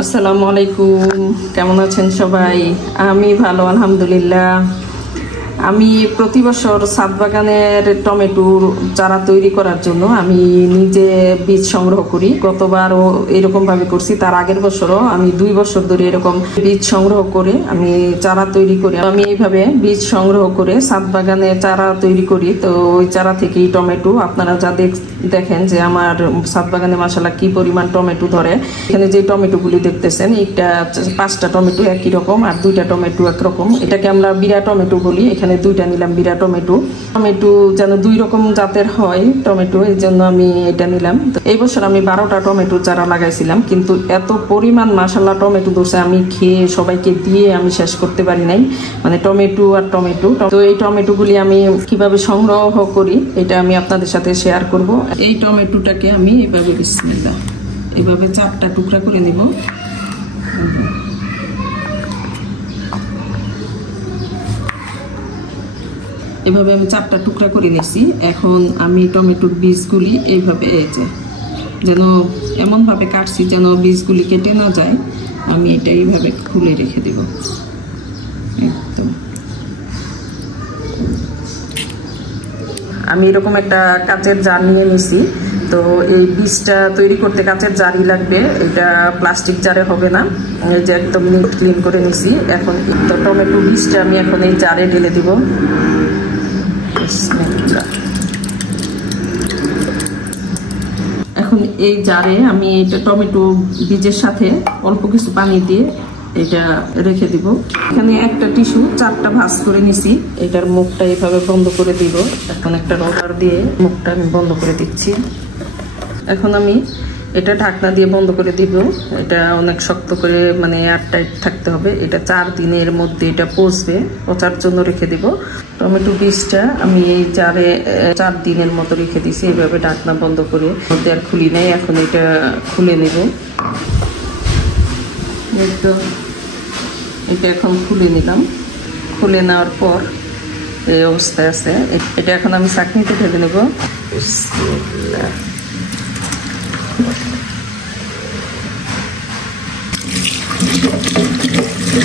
আসসালামু আলাইকুম, কেমন আছেন সবাই? আমি ভালো আলহামদুলিল্লাহ। আমি প্রতি বছর ছাদ বাগানের টমেটোর চারা তৈরি করার জন্য আমি নিজে বীজ সংগ্রহ করি। গতবারও এরকমভাবে করছি, তার আগের বছরও আমি 2 বছর ধরে এরকম বীজ সংগ্রহ করে আমি চারা তৈরি করি। আমি এইভাবে বীজ সংগ্রহ করে ছাদ বাগানে চারা তৈরি করি। তো ওই চারা থেকেই টমেটো আপনারা যা দেখেন যে আমার ছাদ বাগানে মাশাআল্লাহ কি পরিমাণ টমেটো ধরে। এখানে যে টমেটোগুলি দেখতেছেন, এটা 5টা টমেটো একই রকম আর 2টা টমেটো একরকম। এটাকে আমরা বিরা টমেটো বলি। এখানে 2টা নিলাম বিরা টমেটো। টমেটো যেন 2 রকম জাতের হয় টমেটো, এই জন্য আমি এটা নিলাম। এই বছর আমি 12টা টমেটো চারা লাগাইছিলাম, কিন্তু এত পরিমাণ মাশাআল্লাহ টমেটো ধরছে, আমি খেয়ে সবাইকে দিয়ে আমি শেষ করতে পারি নাই। মানে টমেটো আর টমেটো। তো এই টমেটোগুলি আমি কিভাবে সংগ্রহ করি এটা আমি আপনাদের সাথে শেয়ার করব। এই টমেটোটাকে আমি এভাবে বিসমিল্লাহ এভাবে 4টা টুকরা করে নেব। এভাবে আমি 4টা টুকরা করে নিয়েছি। এখন আমি টমেটোর বীজগুলি এইভাবে যেন এমনভাবে কাটছি যেন বীজগুলি কেটে না যায়। আমি এটা এইভাবে খুলে রেখে দেব। একদম আমি এরকম একটা কাচের জার নিয়ে নিছি। তো এই বীজটা তৈরি করতে কাচের জারই লাগবে, এটা প্লাস্টিক জারে হবে না। এই যে একদম নিট ক্লিন করে নিছি। এখন তো টমেটো বীজটা আমি এখন এই জারে ঢেলে দিব। এখন এই জারে আমি এটা টমেটো বীজের সাথে অল্প কিছু পানি দিয়ে এটা রেখে দিব। এখানে একটা টিস্যু 4টা ভাঁজ করে নিছি। এটার মুখটা এইভাবে বন্ধ করে দিব। এখন একটা রবার দিয়ে মুখটা আমি বন্ধ করে দিচ্ছি। এখন আমি এটা ঢাকনা দিয়ে বন্ধ করে দিব। এটা অনেক শক্ত করে মানে এয়ারটাইট থাকতে হবে। এটা 4 দিনের মধ্যে এটা পচবে, পচার জন্য রেখে দিব। টমেটো বীজটা আমি এই জারে 4 দিনের মতো রেখে দিছি এইভাবে ঢাকনা বন্ধ করে। মধ্যে আর খুলি নাই, এখন এটা খুলে নেব। এটা এখন খুলে নিলাম। খুলে নেওয়ার পর এই অবস্থায় আছে। এটা এখন আমি চাকনিতে ঢেলে নেব।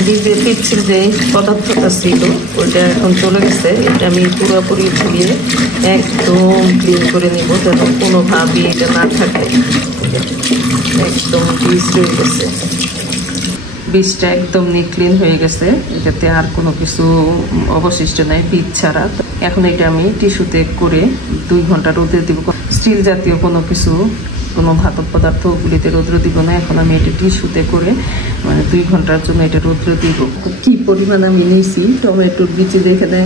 বীজের পিচ্ছিল যে পদার্থটা ছিল ওইটা এখন চলে গেছে। এটা আমি পুরোপুরি ধুয়ে একদম ক্লিন করে নিব যেন কোনোভাবেই এটা না থাকে। একদম বীজ রয়ে গেছে, বীজটা একদম ক্লিন হয়ে গেছে। এটাতে আর কোনো কিছু অবশিষ্ট নাই বীজ ছাড়া। এখন এটা আমি টিস্যুতে করে 2 ঘন্টা রোদে দিব। স্টিল জাতীয় কোনো কিছু, কোনো ধাতব পদার্থগুলিতে রৌদ্র দিব না। এখন আমি এটা টিস্যুতে করে মানে 2 ঘন্টার জন্য এটা রৌদ্র দিব। কি পরিমাণ আমি নিয়েছি টমেটোর বীজ, এখানে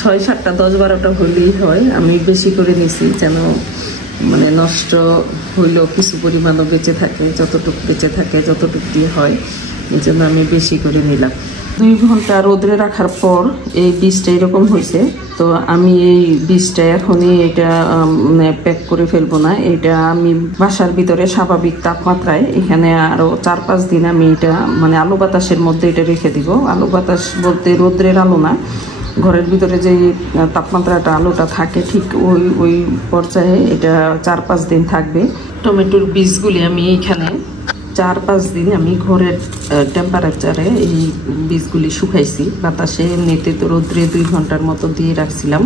6, 7টা 10, 12টা হলেই হয়। আমি বেশি করে নিয়েছি যেন মানে নষ্ট হইলেও কিছু পরিমাণও বেঁচে থাকে, যতটুকু বেঁচে থাকে যতটুকু দিয়ে হয়, এই জন্য আমি বেশি করে নিলাম। 2 ঘন্টা রোদ্রে রাখার পর এই বীজটা এরকম হয়েছে। তো আমি এই বীজটা এখনই এটা প্যাক করে ফেলবো না। এটা আমি বাসার ভিতরে স্বাভাবিক তাপমাত্রায় এখানে আরও 4-5 দিন আমি এটা মানে আলো বাতাসের মধ্যে এটা রেখে দিব। আলো বাতাস বলতে রোদ্রের আলো না, ঘরের ভিতরে যে তাপমাত্রাটা আলোটা থাকে ঠিক ওই পর্যায়ে এটা 4-5 দিন থাকবে। টমেটোর বীজগুলি আমি এখানে 4-5 দিন আমি ঘরের টেম্পারেচারে এই বীজগুলি শুকাইছি বাতাসে। এমনিতে তো রোদ্রে 2 ঘন্টার মতো দিয়ে রাখছিলাম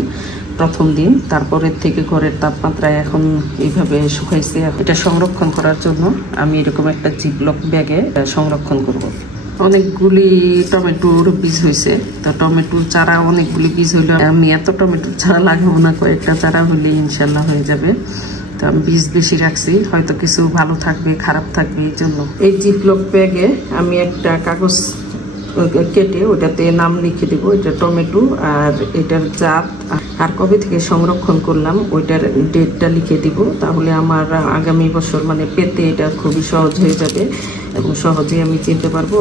প্রথম দিন, তারপরের থেকে ঘরের তাপমাত্রায় এখন এইভাবে শুকাইছি। এটা সংরক্ষণ করার জন্য আমি এরকম একটা জিপলক ব্যাগে সংরক্ষণ করব। অনেকগুলি টমেটোর বীজ হয়েছে। তো টমেটোর চারা অনেকগুলি বীজ হইলে আমি এত টমেটোর চারা লাগাবো না, কয়েকটা চারা হলে ইনশাল্লাহ হয়ে যাবে। তো আমি বীজ বেশি রাখছি, হয়তো কিছু ভালো থাকবে খারাপ থাকবে এই জন্য। এই জিপলক ব্যাগে আমি একটা কাগজ কেটে ওটাতে নাম লিখে দেবো, এটা টমেটো আর এটার জাত আর কবে থেকে সংরক্ষণ করলাম ওইটার ডেটটা লিখে দিব। তাহলে আমার আগামী বছর মানে পেতে এটা খুবই সহজ হয়ে যাবে এবং সহজেই আমি চিনতে পারবো।